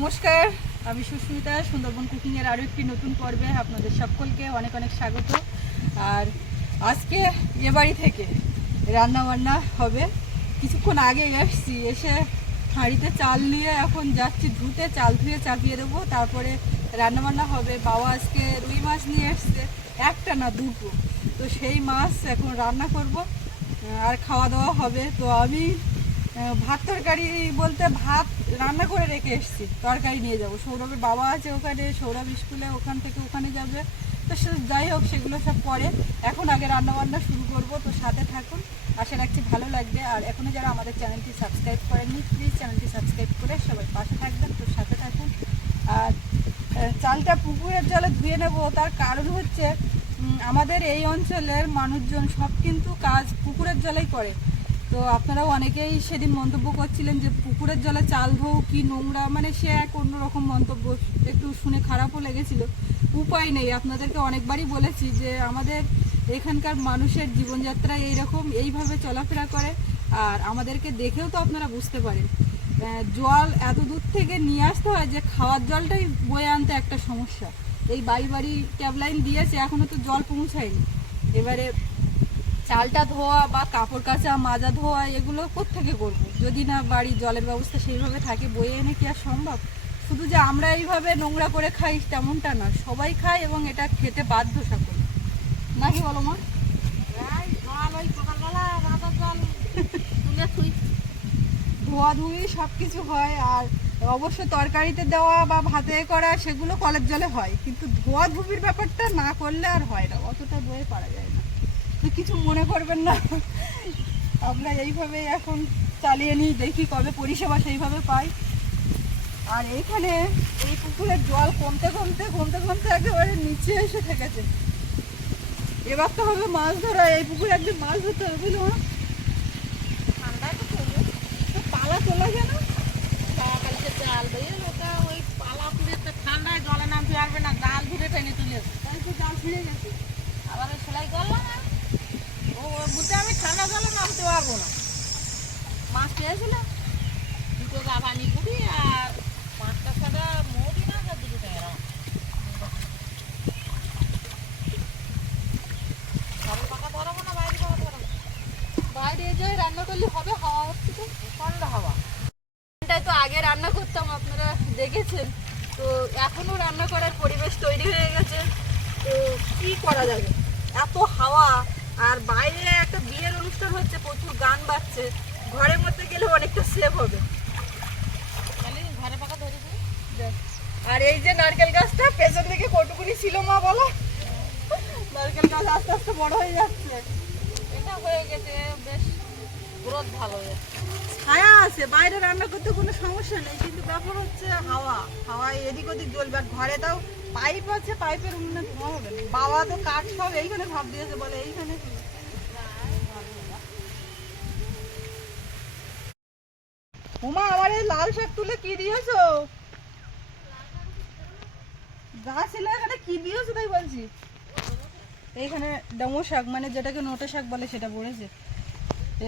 নমস্কার, আমি সুস্মিতা, সুন্দরবন কুকিংয়ের আরও একটি নতুন পর্বে আপনাদের সকলকে অনেক অনেক স্বাগত। আর আজকে এ বাড়ি থেকে রান্না বান্না হবে। কিছুক্ষণ আগে এসছি, এসে হাঁড়িতে চাল নিয়ে এখন যাচ্ছি, ধুতে চাল ধুয়ে চাপিয়ে দেবো। তারপরে রান্না বান্না হবে। বাবা আজকে রুই মাছ নিয়ে এসছে, একটা না দুটো। তো সেই মাছ এখন রান্না করব, আর খাওয়া দাওয়া হবে। তো আমি ভাত তরকারি বলতে ভাত রান্না করে রেখে এসেছি, তরকারি নিয়ে যাব। সৌরভের বাবা আছে ওখানে, সৌরভ স্কুলে ওখান থেকে ওখানে যাবে। তো সে যাই হোক, সেগুলো সব পরে। এখন আগে রান্না বান্না শুরু করব, তো সাথে থাকুন। আশা রাখছি ভালো লাগবে। আর এখনও যারা আমাদের চ্যানেলটি সাবস্ক্রাইব করেননি প্লিজ চ্যানেলটি সাবস্ক্রাইব করে সবাই পাশে থাকবেন, তো সাথে থাকুন। আর চালটা পুকুরের জলে ধুয়ে নেব। তার কারণ হচ্ছে আমাদের এই অঞ্চলের মানুষজন সব কিন্তু কাজ পুকুরের জলেই করে। তো আপনারাও অনেকেই সেদিন মন্তব্য করছিলেন যে পুকুরের জলে চাল ধোও কি নোংরা মানে সে এক অন্যরকম মন্তব্য, একটু শুনে খারাপও লেগেছিল। উপায় নেই, আপনাদেরকে অনেকবারই বলেছি যে আমাদের এখানকার মানুষের জীবনযাত্রা এইরকম, এইভাবে চলাফেরা করে, আর আমাদেরকে দেখেও তো আপনারা বুঝতে পারেন। জল এত দূর থেকে নিয়ে আসতে হয় যে খাওয়ার জলটাই বয়ে আনতে একটা সমস্যা। এই বাড়ি বাড়ি ট্যাব লাইন দিয়েছে এখনও তো জল পৌঁছায়নি। এবারে চালটা ধোয়া বা কাপড় কাচা মাজা ধোয়া এগুলো কোত্থেকে করব? যদি না বাড়ির জলের ব্যবস্থা সেইভাবে থাকে বয়ে এনে কি আর সম্ভব? শুধু যে আমরা এইভাবে নোংরা করে খাই তেমনটা না সবাই খায় এবং এটা খেতে বাধ্য সকল। নাকি বলো মা? ধোয়া ধুই সব কিছু হয় আর অবশ্য তরকারিতে দেওয়া বা ভাতে করা সেগুলো কলের জলে হয়। কিন্তু ধোয়া ধুবির ব্যাপারটা না করলে আর হয় না অতটা ধুয়ে পারা যায় তো কিছু মনে করবেন না। আমরা এইভাবে এখন চালিয়ে নিই দেখি কবে পরিষেবা সেইভাবে পাই। আর এইখানে এই পুকুরের জল কমতে কমতে কমতে কমতে একেবারে নিচে এসে থেকেছে। এবার তো হবে মাছ ধরা এই পুকুরে একদিন মাছ ধরতে হবে বুঝলো মা? ঠান্ডায় তো করব তো পালা তোলা কেন সকালকে জাল দিয়ে ওটা ওই পালা পুড়ে তো ঠান্ডায় জলে নামতে পারবে না জাল ধরে টেনে তুলে। তাই তো জাল ছিঁড়ে গেছে। আবার সেলাই করলাম বুঝতে আমি ঠান্ডা জলে নামতে পারব না। মাছ পেয়েছিলাম দুটো গা পানি কুড়ি আর পাঁচটা ছটা মোটি না আর দুটো না বাইরে যে রান্না করলে হবে হাওয়া হচ্ছে তো। ঠান্ডা হাওয়া। এটাই তো আগে রান্না করতাম আপনারা দেখেছেন। তো এখনও রান্না করার পরিবেশ তৈরি হয়ে গেছে। তো কি করা যাবে? এত হাওয়া আর বাইরে একটা বিয়ের অনুষ্ঠান হচ্ছে প্রচুর গান বাজছে। ঘরের মধ্যে গেলে অনেকটা সেভ হবে। আর এই যে নারকেল গাছটা পেছন দিকে কটুকুনি ছিল মা বলো। নারকেল গাছ আস্তে আস্তে বড় হয়ে যাচ্ছে। এটা হয়ে গেছে বেশ গ্রোথ ভালো ছায়া আছে বাইরে রান্না করতে কোনো সমস্যা নেই কিন্তু ব্যাপার হচ্ছে হাওয়া। হাওয়া এদিক ওদিক জ্বলবে। আর ঘরে তাও পাইপ আছে, পাইপের উন্নয়ন হবে বাবা তো কাঠ সব এইখানে ভাব দিয়েছে, বলে এইখানে উমা, আমার এই লাল শাক তুলে কি দিয়েছ? গাছ ছিল এখানে, কি দিয়েছ তাই বলছি? এইখানে ডমো শাক মানে যেটাকে নোটে শাক বলে সেটা পড়েছে।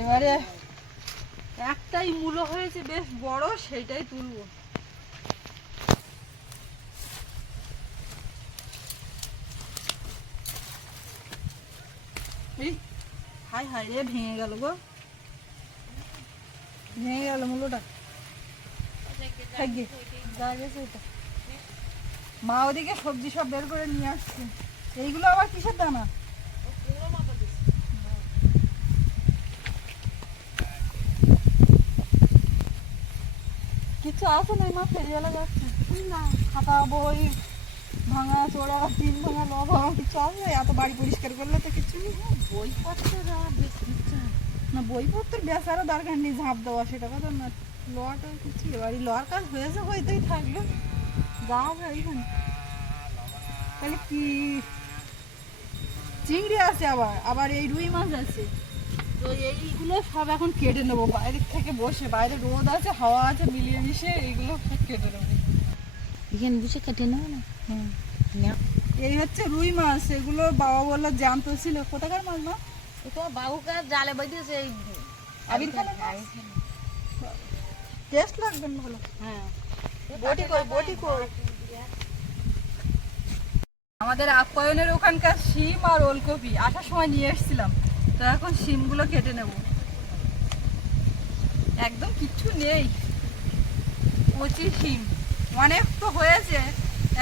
এবারে একটাই মূলো হয়েছে, বেশ বড়, সেইটাই তুলবো। হাই হাই রে, ভেঙে গেল গো। ভেঙে গেল মূলোটা মা ওদিকে সবজি সব বের করে নিয়ে আসছে। এইগুলো আবার কিসের দানা? কিছু আছে না মা? ফেরিওয়ালা যাচ্ছে। না খাতা, বই ভাঙা চোরা টিন ভাঙা ল ভাঙা কিছু আছে এত বাড়ি পরিষ্কার করলে তো কিছু নেই। বইপত্র না বইপত্র বেচারও দরকার নেই ঝাঁপ দেওয়া সেটা কথা না। লোয়াটা কিছু এবারই লোয়ার কাজ হয়েছে হইতেই থাকল। যা হবে এইখানে তাহলে কি? চিংড়ি আছে আবার আবার এই রুই মাছ আছে। তো এইগুলো সব এখন কেটে নেব বাইরের থেকে বসে বাইরে রোদ আছে হাওয়া আছে মিলিয়ে মিশে এইগুলো সব কেটে নেব। এখানে বসে কেটে নেব না? এই হচ্ছে রুই মাছ এগুলো বাবা বলল জ্যান্ত ছিল। কোথাকার মাছ তো বাবুকে জালে বেঁধেছে এই আবির টেস্ট না ভালো হ্যাঁ। বটি কই বটি কই? আমাদের আপ্যায়নের ওখানকার শিম আর ওলকপি আসার সময় নিয়ে এসেছিলাম। তো এখন শিমগুলো কেটে নেব। একদম কিচ্ছু নেই। কচি শিম। অনেক তো হয়েছে,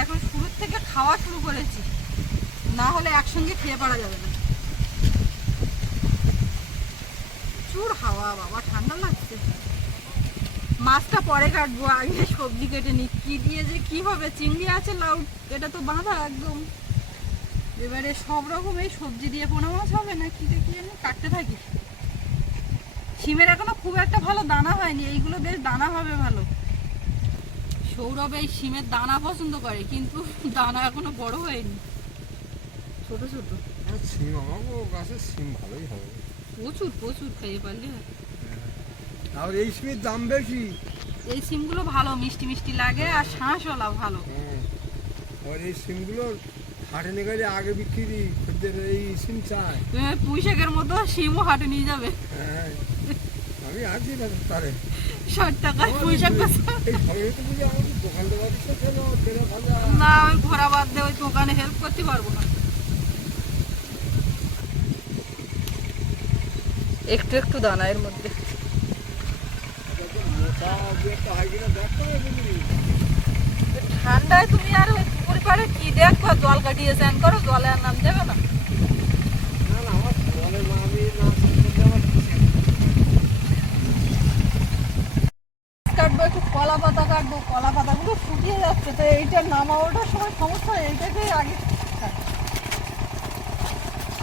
এখন শুরুর থেকে খাওয়া শুরু করেছি। না হলে একসঙ্গে খেয়ে পারা যাবে না। প্রচুর হাওয়া, বাবা, ঠান্ডা লাগছে। মাছটা পরে কাটবো, আগে সবজি কেটে নি কি দিয়ে যে কি হবে? চিংড়ি আছে, লাউ, এটা তো বাঁধা একদম। এবারে সব রকম এই সবজি দিয়ে পোনা মাছ হবে না কি দেখি আমি? কাটতে থাকি। শিমের এখনও খুব একটা ভালো দানা হয়নি, এইগুলো বেশ দানা হবে ভালো। সৌরভ এই শিমের দানা পছন্দ করে কিন্তু দানা এখনও বড় হয়নি। ছোট ছোট। আর সিম আমাকে গাছের সিম ভালোই হবে প্রচুর প্রচুর খাইয়ে পারলে হয়। আর এই সিমের দাম বেশি। এই সিমগুলো ভালো মিষ্টি মিষ্টি লাগে আর শাঁসওয়ালা ভালো। হ্যাঁ। আর এই সিমগুলোর হাটে নিয়ে গেলে আগে বিক্রি এই সিম চায় পুঁই শাকের মতো শিমও হাটে নিয়ে যাবে। হ্যাঁ। আমি আছি না তারে। ষাট টাকায় পুঁই শাক বেচা। এই সরস্বতী পুজো আমাদের দোকান দেওয়ার ইচ্ছা ছিল বেড়ে ভাজা না ওই ঘোরা বাদ দিয়ে ওই দোকানে হেল্প করতে পারব না। একটু একটু দানা এর মধ্যে। ঠান্ডায় তুমি আর পুকুর পাড়ে কি দেখো জল কাটিয়ে স্নান করো জলে আর নাম দেবে না না আমার জলে না আমি না করতে আমার কাটবো একটু কলা পাতা কাটবো কলা পাতাগুলো শুকিয়ে যাচ্ছে, তো এইটা নামা ওঠার সময় সমস্যা হয় এইটাকে আগে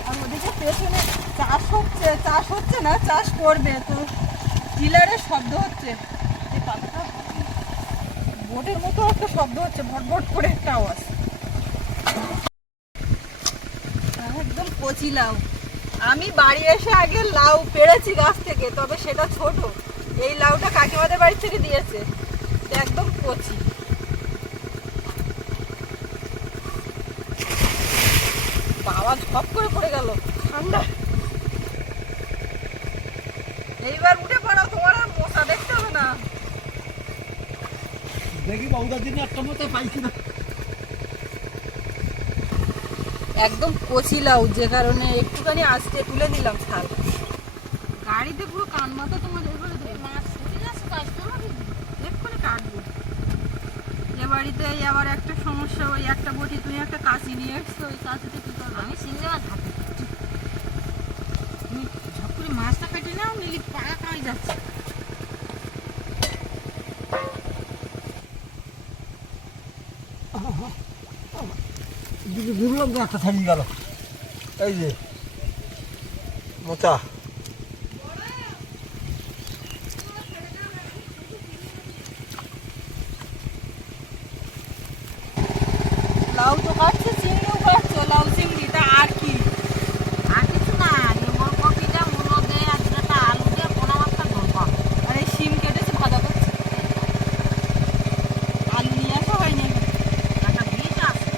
আর ওদিকে পেছনে চাষ হচ্ছে চাষ হচ্ছে না, চাষ করবে, তো টিলারের শব্দ হচ্ছে। এই পাতাটা বোটের মতো একটা শব্দ হচ্ছে, ভটভট করে একটা আওয়াজ। একদম কচি লাউ। আমি বাড়ি এসে আগে লাউ পেড়েছি গাছ থেকে, তবে সেটা ছোট। এই লাউটা কাকিমাদের বাড়ি থেকে দিয়েছে। একদম কচি। বাবা ঝপ করে পড়ে গেল। ঠান্ডা। এইবার উঠে পড়ো তোমার আর মশা দেখতে হবে না। দেখি বাবুদার দিনে একটা মতো পাইছি না একদম কচি লাউ যে কারণে একটুখানি আস্তে তুলে দিলাম ছাল গাড়িতে পুরো কান মাথা তোমার এবারে দেবে মাছ শুকিয়ে যাচ্ছে কাজ করো এক্ষুনি কাটবো এ বাড়িতে এই আবার একটা সমস্যা ওই একটা বটি তুই একটা কাঁচি নিয়ে এসছো ওই কাঁচিতে কি করব? আমি সিঙ্গে হাতে তুমি ঝপ করে মাছটা কেটে নাও নিলি পাকা কাজ যাচ্ছে। ঘুরলাম তো একটা থাকি গেল। এই যে মোচা লাউ তো কাটছে চিংড়িও কাটছো লাউ চিংড়ি তা আর কি আর কিছু না এই ওলকপিটা মূলো দিয়ে আর দুটা আলু দিয়ে পোনা মাছটা ধরবাম আর এই শিম কেটেছে ভাজা করছে আলু নিয়ে আসা হয়নি একটা বীজ আছে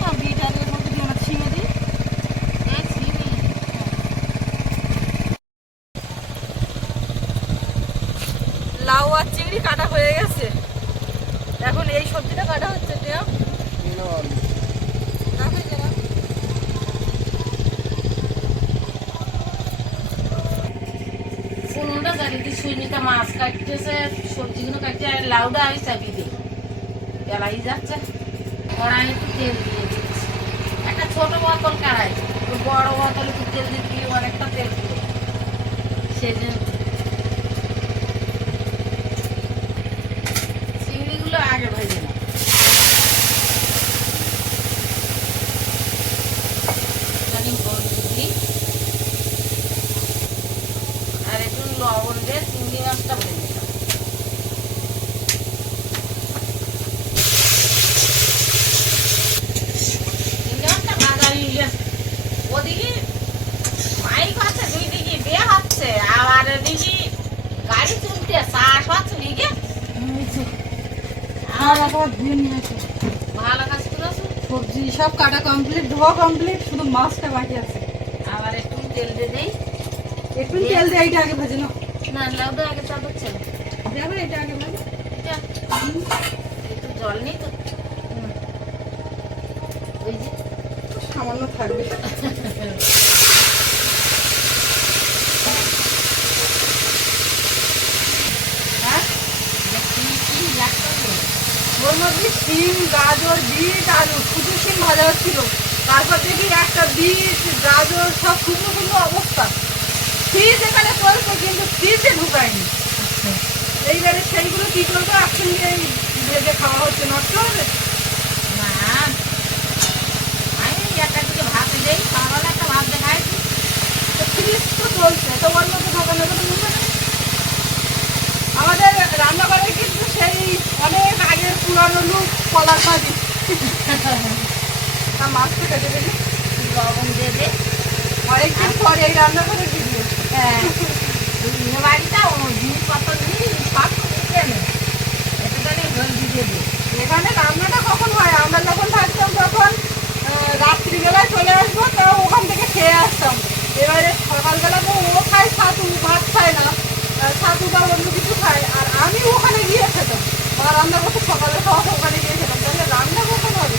না বিট আর এর মধ্যে দিও না ছিমে দিই এই ছিমি লাউ আর চিংড়ি কাটা হয়ে গেছে। এখন এই সবজিটা কাটা হচ্ছে দেও না হয়ে জানি দি সুইমিটা মাছ কাটতেছে, সবজিগুলো কাটতে আর আমি চাপি দিই এলাই যাচ্ছে। কড়াই একটু তেল দিয়ে একটা ছোট বোতল কড়াই বড় বোতলে তেল দিচ্ছি অনেকটা তেল দিয়ে সেই জন্য চিংড়িগুলো আগে ভেজে না খালি হলুদ দিই আর একটু লবণ দিয়ে চিংড়ি মাছটা ভেজে নিলাম চিংড়ি মাছটা ভাজা হয়ে গেছে ওদিকে মাইক আছে দুই দিকে বিয়ে হচ্ছে আবার এদিকে গাড়ি চলতে শ্বাস হচ্ছে দিকে আর আবার ধুয়ে নিয়ে এসো ভালো কাজ করেছ সবজি সব কাটা কমপ্লিট ধোয়া কমপ্লিট শুধু মাছটা বাকি আছে। আবার একটু তেল দিয়ে দেই। একটু তেল দিয়ে এইটা আগে ভেজে নাও। না লাউটা আগে চাপ হচ্ছে না যাবে এটা আগে ভাজো। এটা একটু জল নেই তো। ওই যে সামান্য থাকবে। হ্যাঁ? ওর মধ্যে সিম গাজর বিট আর সিম ভাজা হচ্ছিল তারপর দেখি একটা বিট গাজর সব শুকনো শুকনো অবস্থা। ফ্রিজ এখানে চলছে কিন্তু ফ্রিজে ঢুকায়নি। এইবারে সেইগুলো কি করব? একসঙ্গে ভেজে খাওয়া হচ্ছে নষ্ট হবে? না আমি একটা দিকে ভাত দেই সকালে একটা ভাত দেখাইছি। তো ফ্রিজ তো চলছে তো ওর মধ্যে ঢোকানো তো মুখে নেই। আমাদের রান্নাঘরে কিন্তু সেই অনেক আগের পুরানো লুক কলার ভাজি। তা মাছ তো কেটে দিলি লবণ দিয়ে দে। অনেকদিন পরে এই রান্নাঘরে ভিডিও হ্যাঁ। বাড়িটা ও জিনিসপত্র নিয়ে সব নিয়ে নেই এটা তাহলে হলদি দিয়ে দে। এখানে রান্নাটা কখন হয়? আমরা যখন থাকতাম তখন রাত্রিবেলায় চলে আসব তো ওখান থেকে খেয়ে আসতাম। এবারে সকালবেলা তো ও খায় ছাতু ভাত খায় না। ছাতু বা অন্য কিছু খায়। আর আমি ওখানে গিয়ে খেতাম। আমার রান্না করতে সকালে খাওয়া ওখানে গিয়ে খেতাম তাহলে রান্না কখন হবে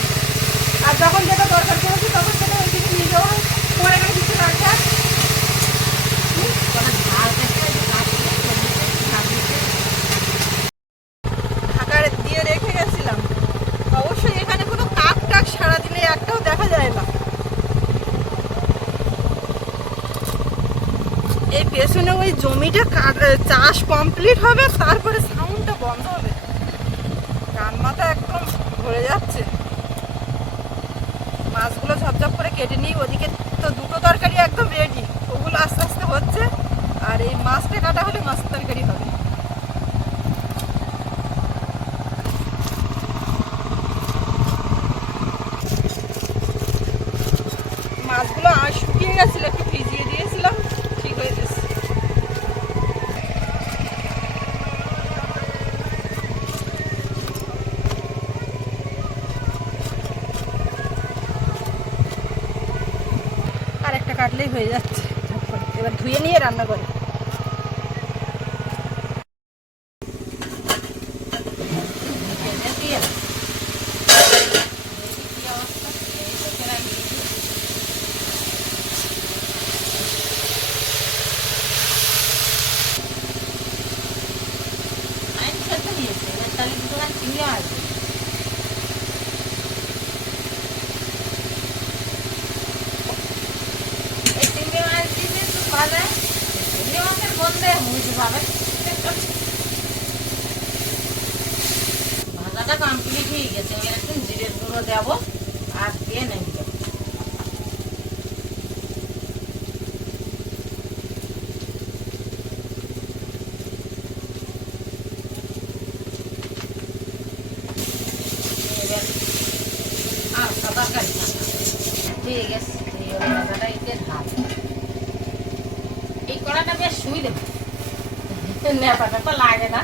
আর যখন যেটা দরকার পড়েছে, তখন সেটা ওইদিকে নিয়ে যাওয়া হয়। গেলে কিছু ঢাকা দিয়ে রেখে গেছিলাম। অবশ্যই এখানে কোনো কাক টাক সারা দিনে একটাও দেখা যায় না। এই পেছনে ওই জমিটা চাষ কমপ্লিট হবে, তারপরে সাউন্ডটা বন্ধ হবে। কান মাথা একদম ভরে যাচ্ছে। মাছগুলো ঝপঝপ করে কেটে নিই, ওদিকে তো দুটো তরকারি একদম রেডি ওগুলো আস্তে আস্তে হচ্ছে, আর এই মাছটা কাটা হলে মাছের তরকারি হবে মাছগুলো আর শুকিয়ে গেছিল একটু ভিজিয়ে দিয়েছিলাম ঠিক হয়ে গেছে আর একটা কাটলেই হয়ে যাচ্ছে। এবার ধুয়ে নিয়ে রান্না করে ভেজে দিয়ে দে। দেখি কি অবস্থা এই তো প্রায় হয়ে গেছে। আইন সেদ্ধ নিয়েছে এবার তাহলে দুটো গাছ চিংড়ি আসবে এই চিংড়ি মাছ দিলে তো ভালো চিংড়ি মাছের গন্ধে বুঝতে পাবে ভাজাটা কমপ্লিট হয়ে গেছে এবার একটু জিরের গুঁড়ো দেবো আর দিয়ে নেবে দেবো এবার আর তরকারি এই কড়াটা বেশ শুই দেবো। নেপাটা তো লাগে না।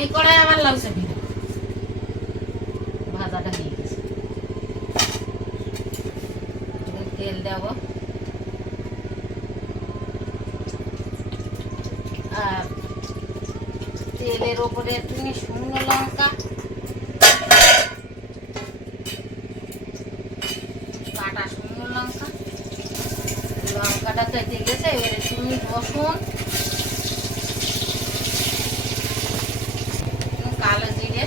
এই কড়াই আমার লাগছে ভিড়ে ভাজাটা হয়ে গেছে এখন তেল দেব আর তেলের ওপরে তুমি শুকনো লঙ্কা কাটা শুকনো লঙ্কা লঙ্কাটা কেটে গেছে এবারে তুমি রসুন একটু কালো জিরে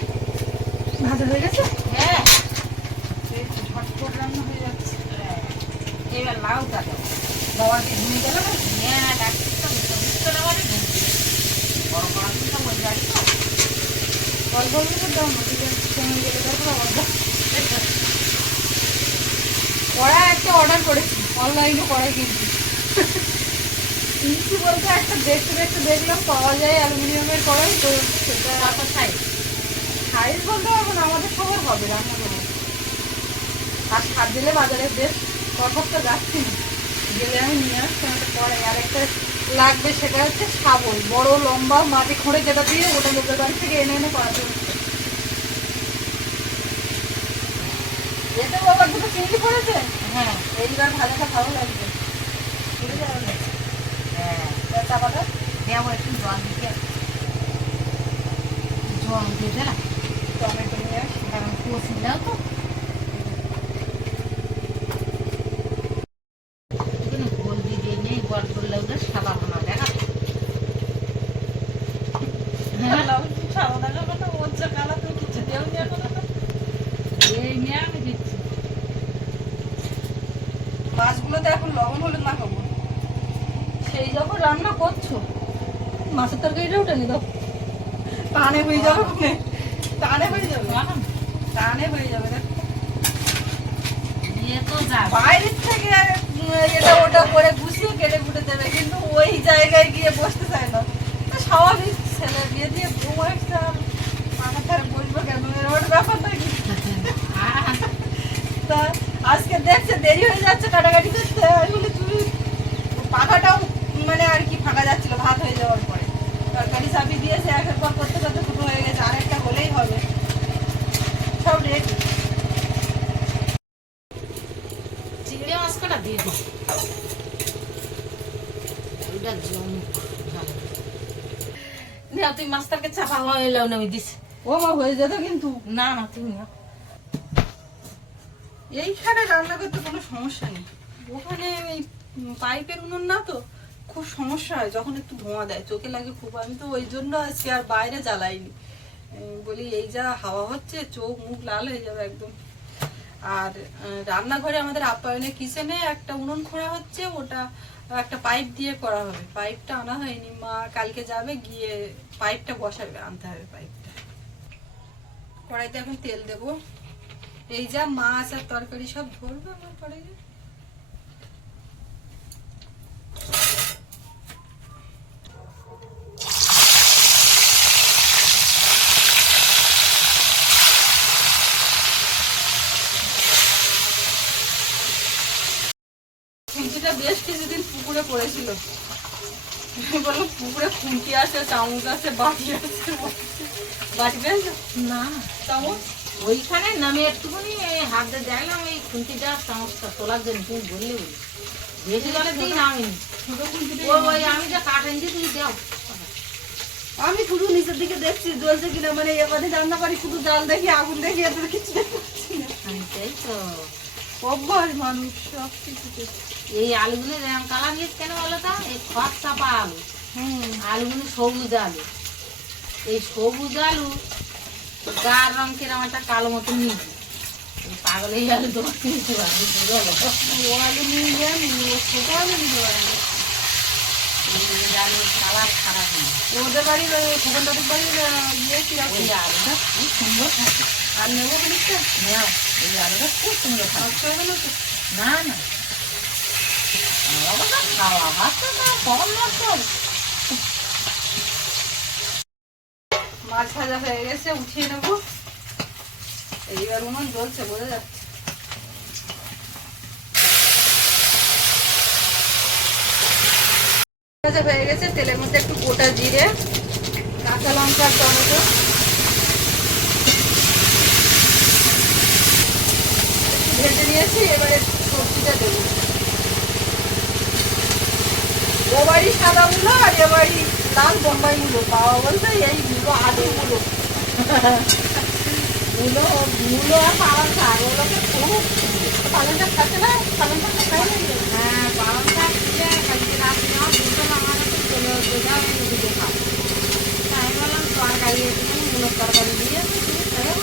ভাজা হয়ে রান্না হয়ে যাচ্ছে। এবার বড় কড়া একটা অর্ডার করেছি। অনলাইনে কড়াই কিনছি। কিনছি বলতে একটা দেখতে দেখতে দেখলাম, পাওয়া যায় অ্যালুমিনিয়ামের কড়াই, তো সেটা সাইজ সাইজ বলতে পারব না আমাদের সবার হবে রান্না করে। আর সাত দিলে বাজারে বেশ কঠকটা যাচ্ছি। না গেলে আমি নিয়ে আসতাম একটা কড়াই আর একটা লাগবে সেটা হচ্ছে শাবল। বড় লম্বা মাটি খুঁড়ে যেটা দিয়ে ওটা লোকের বাড়ি থেকে এনে এনে করাতে হচ্ছে এতে বাবার দুটো চিংড়ি পড়েছে? হ্যাঁ। এইবার ভাজাটা ভালো লাগবে। যাওয়া লাগবে হ্যাঁ। চাপাটা? দেবো একটু জল দিতে জল দিয়ে দিলাম টমেটো নিয়ে আসি কারণ তো। সাদা ভাঙা দেখা। হ্যাঁ। এখনও মাছগুলোতে লবণ হলুদ মাখাবো। সেই যখন রান্না করছ মাছের তরকারিটা উঠে নি দাও টানে হয়ে যাবে ওখানে। টানে হয়ে যাবে গরম টানে হয়ে যাবে বাইরের থেকে এটা ওটা করে গুছিয়ে কেটে কুটে দেবে কিন্তু ওই জায়গায় গিয়ে বসতে চায় না। তো স্বাভাবিক ছেলে বিয়ে দিয়ে বউ আসছে মাথার ধারে বসবো কেন? এরকম একটা ব্যাপার নাকি তা আজকে দেখছে দেরি হয়ে যাচ্ছে কাটাকাটি করতে। আমি বলি তুমি পাখাটাও মানে আর কি ফাঁকা যাচ্ছিল ভাত হয়ে যাওয়ার পরে। তরকারি চাপি দিয়েছে একের পর করতে করতে শুরু হয়ে গেছে আরেকটা হলেই হবে। চিংড়ি মাছ কটা দিয়ে দিই। ওইটা জমুক ভালো। না তুই চাপা এলাও না আমি দিস। ও মা হয়ে যেত কিন্তু। না না তুমি না। এইখানে রান্না করতে কোনো সমস্যা নেই। ওখানে পাইপের উনুন না তো খুব সমস্যা হয় যখন একটু ধোঁয়া দেয় চোখে লাগে খুব। আমি তো ওই জন্য আজকে আর বাইরে জ্বালাইনি। বলি, এই যা হাওয়া হচ্ছে, চোখ মুখ লাল হয়ে যাবে একদম। আর রান্নাঘরে আমাদের আপ্যায়নে কিচেনে একটা উনুন খোঁড়া হচ্ছে, ওটা একটা পাইপ দিয়ে করা হবে। পাইপটা আনা হয়নি, মা কালকে যাবে, গিয়ে পাইপটা বসাবে, আনতে হবে পাইপটা। কড়াইতে এখন তেল দেবো। এই যা মাছ আর তরকারি সব ধরবে আমার কড়াইয়ে। খুঁটিটা বেশ কিছুদিন পুকুরে পড়েছিল। বলল পুকুরে খুঁটি আছে চামচ আছে বাটি আছে বাটি পেয়েছ? না। চামচ? ওইখানে নামে একটুখানি হাত দিয়ে দেখলাম এই খুন্তিটা সমস্যা তোলার জন্য তুমি বললে বলি। বেশি জলে দিই খুঁটিটা ও ওই আমি যা কাঠ এনেছি তুই দাও। আমি শুধু নিচের দিকে দেখছি জ্বলছে কিনা মানে এবারে রান্না করি শুধু জাল দেখি আগুন দেখি এদের কিছু না। আমি তাই তো। অভ্যাস মানুষ সব কিছুতে এই আলুগুলো এরকম কালার নিস কেন বলো তো? এই চাপা আলু। হুম। আলুগুলো সবুজ আলু। এই সবুজ আলু গার রং কিরম একটা কালো মতো নিয়েছি পাগল এই আলু তোমার কিনতে পারবে ও আলু নিয়ে যান ও আলু নিতে ওদের বাড়ির ওই খোকন দাদুর বাড়ির ইয়ে আলুটা। খুব সুন্দর থাকে। আর নেব খানিকটা নাও এই আলুটা খুব সুন্দর তো না না খাওয়া হাতে না কম মাছ ভাজা হয়ে গেছে উঠিয়ে নেব এইবার বোঝা যাচ্ছে হয়ে গেছে তেলের মধ্যে একটু গোটা জিরে, কাঁচা লঙ্কা টমেটো। ভেজে নিয়েছি, এবারে সবজিটা দেবো। ও বাড়ি সাদা মুলো আর এ লাল বোম্বাই মুলো। বাবা বলছে এই মুলো আলু মুলো। মূলো মূলো আর পালং শাক ওগুলোকে খুব পালং শাক খাচ্ছে না? পালং শাক খাই হ্যাঁ পালং শাক রাত্রে আমার বললাম তরকারি দিয়ে তুমি খেয়ে নাও।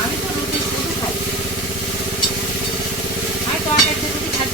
আমি তো রুটি শুধু খাই আমি তরকারি শুধু রুটি খাইতে পারি না। আমি তরকারি শুধু খাইতে পারি আবার রুটি শুধু খাইতে পারি কিন্তু রুটি দিয়ে আমি খাইতে পারি না।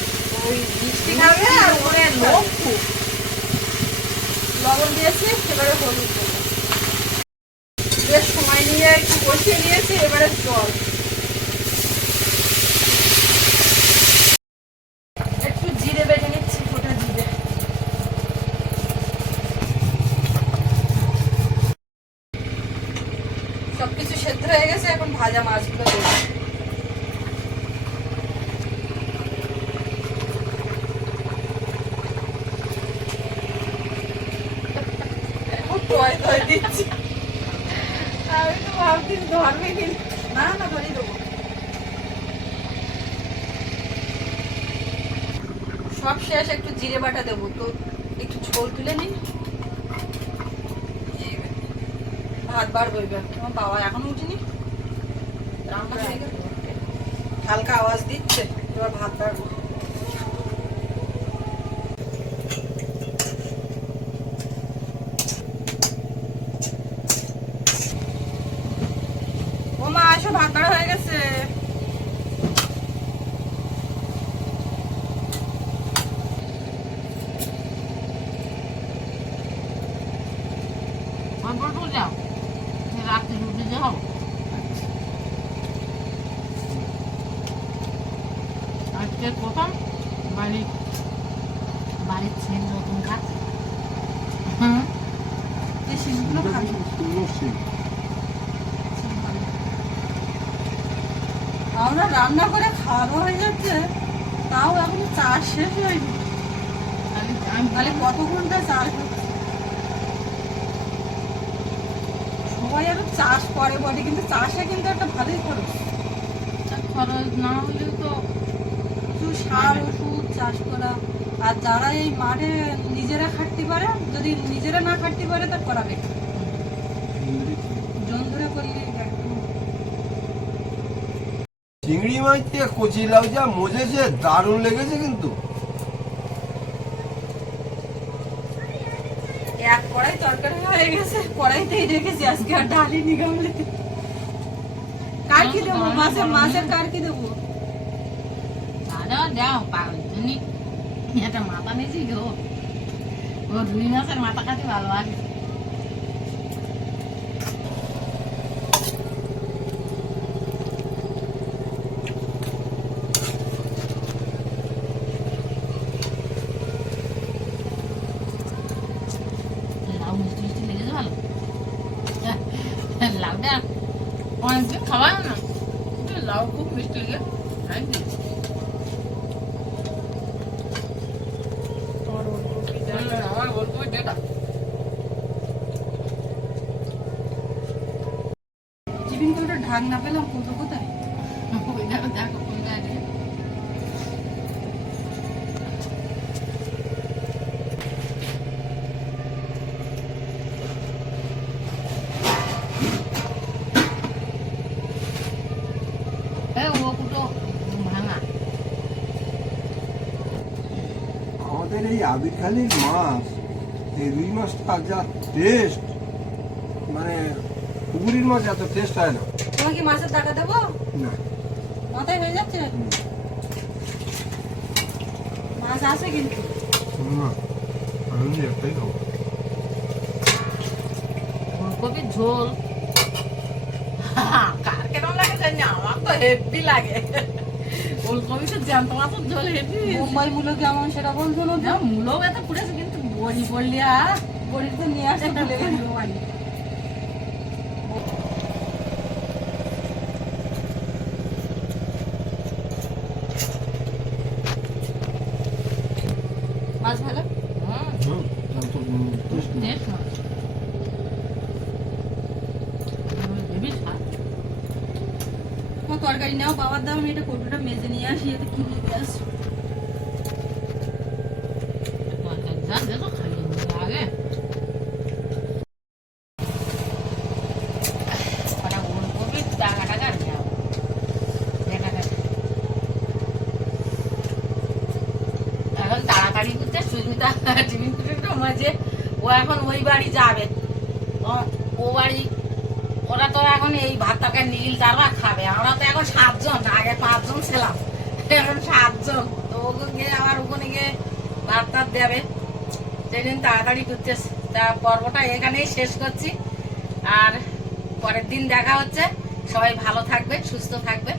ওই মিষ্টি খাবে আর ওরে লোক খুব। লবণ দিয়েছি এবারে হলুদ দেবো বেশ সময় নিয়ে একটু বসিয়ে নিয়েছি এবারে জল একটু জিরে বেটে নিচ্ছি গোটা জিরে সব কিছু সেদ্ধ হয়ে গেছে এখন ভাজা মাছগুলো দেবো সব শেষ, একটু জিরে বাটা দেবো। তো একটু ঝোল তুলে নিই। ভাত বাড়বো এবার তোমার বাবা এখনও উঠিনি? রান্না হালকা আওয়াজ দিচ্ছে। এবার ভাত বাড়বো ও মা আসো ভাত বাড়া হয়ে গেছে যাও রাত্রে রুটি যাও আজকে প্রথম বাড়ি বাড়ির ছেলে নতুন খাবি সুন্দর সিম আমরা রান্না করে খাওয়া হয়ে যাচ্ছে তাও এখন চাষ শেষ হয়নি। তাহলে কত ঘণ্টা চাষ হচ্ছে সবাই আরও চাষ করে বটে কিন্তু চাষে কিন্তু একটা ভালোই খরচ। খরচ না হলেও তো শুধু সার ওষুধ চাষ করা আর যারা এই মাঠে নিজেরা খাটতে পারে যদি নিজেরা না খাটতে পারে তা করাবে জন ধরে করলে চিংড়ি মাছ দিয়ে কচি লাউ যা মজেছে দারুণ লেগেছে কিন্তু এক কড়াই তরকারি হয়ে গেছে কড়াইতেই রেখেছি আজকে আর ডালি নিগামলে। কার কি দেবো? মাছের মাছের কার কি দেবো? দাদা দাও পাগল একটা মাথা নিয়েছি গো। ও রুই মাছের মাথা কাটি ভালো লাউ মিষ্টি মিষ্টি লেগেছে ভালো লাউটা অনেকদিন খাওয়া না। লাউ খুব মিষ্টি লেগে একদিন আমার গল্প যেটা টিফিন করে ঢাক না পেলাম কোথাও কোথায় দেখো দেখো কোনটা আছে এ ও কুটো ভাঙা আবিরখালির মাছ এই রুই মাছটা যা টেস্ট মানে পুকুরির মাছ এত টেস্ট হয় না। তোমার কি মাছের টাকা দেবো? না। মাথায় হয়ে যাচ্ছে মাছ আছে কিন্তু। না আমি একটাই খাব। ফুলকপির ঝোল। কার কেমন লাগে জানি আমার তো হেভি লাগে। ফুলকপি তো জ্যান্ত মাছের ঝোল মুম্বাই মূল্য কেমন সেটা বলছো না মূলো এত পুড়েছে কিন্তু বড়ি পড়লি আর বড়ি তো নিয়ে আসতে ভুলে বাড়ি মাছ ভালো হুম হুম এত টেস্ট না টেস্ট মাছ হেভি স্বাদ তোমার তরকারি নাও বাবার দাও আমি এটা কৌটোটা মেজে নিয়ে আসি এটা কি নিয়ে আসো যা দেখো খাইয়ে দিবে আগে কটা ফুলকপির টাকা টাকা যাও দেখা যাচ্ছে এখন তাড়াতাড়ি করতে সুস্মিতা টিফিন টিফিনটা মাঝে ও এখন ওই বাড়ি যাবে ও- ও বাড়ি ওরা তো এখন এই ভাত তরকারি নীল তারা খাবে আমরা তো এখন সাতজন আগে পাঁচজন ছিলাম এখন সাতজন তো ওকে গিয়ে আবার ওখানে গিয়ে ভাত টাত দেবে সেদিন তাড়াতাড়ি করতেছে তা পর্বটা এখানেই শেষ করছি। আর পরের দিন দেখা হচ্ছে। সবাই ভালো থাকবে সুস্থ থাকবে